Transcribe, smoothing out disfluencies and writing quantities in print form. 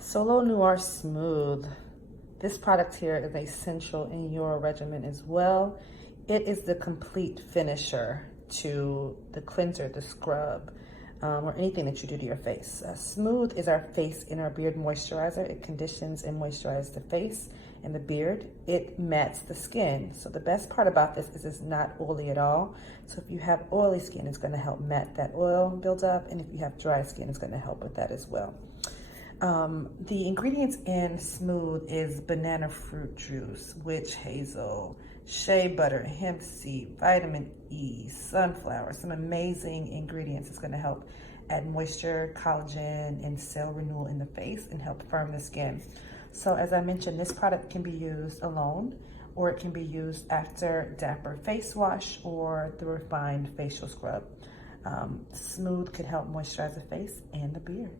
Solo Noir Smooth. This product here is essential in your regimen as well. It is the complete finisher to the cleanser, the scrub, or anything that you do to your face. Smooth is our face and our beard moisturizer. It conditions and moisturizes the face and the beard. It mattes the skin. So the best part about this is it's not oily at all. So if you have oily skin, it's going to help matte that oil buildup. And if you have dry skin, it's going to help with that as well. The ingredients in Smooth is banana fruit juice, witch hazel, shea butter, hemp seed, vitamin E, sunflower, some amazing ingredients. It's going to help add moisture, collagen, and cell renewal in the face and help firm the skin. So as I mentioned, this product can be used alone, or it can be used after Dapper face wash or the refined facial scrub. Smooth could help moisturize the face and the beard.